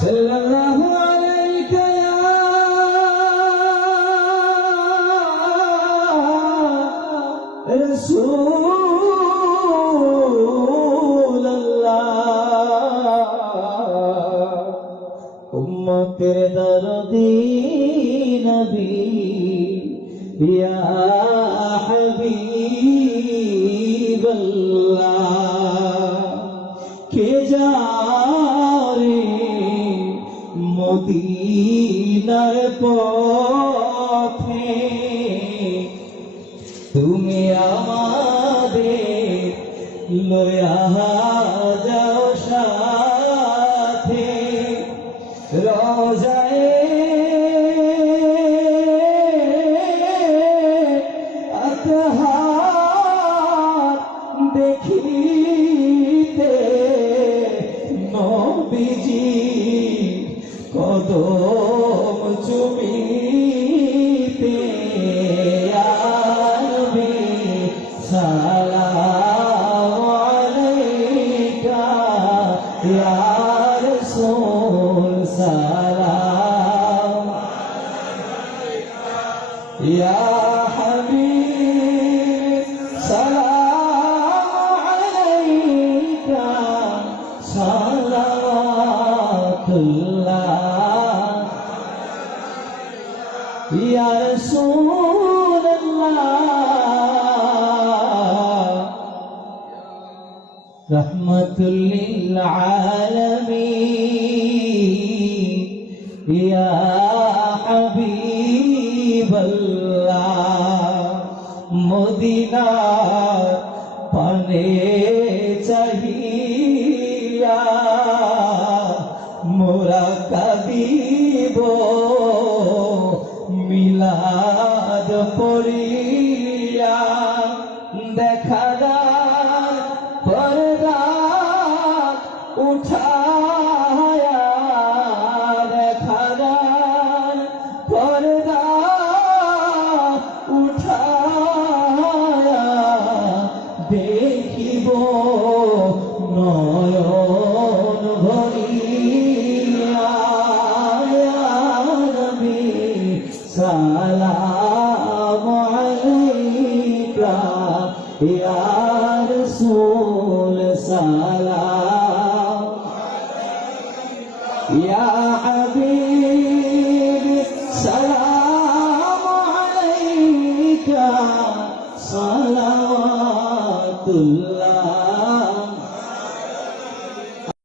সাল্লাল্লাহু আলাইকা ইয়া রাসূলুল্লাহ উম্মতের দরদি নবী ইয়া হাবিবাল্লাহ কে যারে মদিনার পথে তুমি আমাদের লয়া যাও সাথে রোজায়ে আতহার দেখিতে নবীজি কদম চুমিতে আনবি সালাম আলাইকা ইয়া রাসূল সালাম ইয়া হাবিব সালাম আলাইকা সালাওয়াতুল্লাহ ইয়া রাসূলুল্লাহ রাহমাতুল লিল আলামিন ইয়া হাবিবাল্লাহ মদিনার পানে চাহিয়া মোরা কাঁদিব মিলাদ পড়িয়া দেখা যায় পর্দা উঠায়া দেখা যায় পর্দা উঠায়া দেখিব নয়ন ভরিয়া নবী সালাম আলাইকা ইয়া রাসূল সালাম ইয়া হাবিব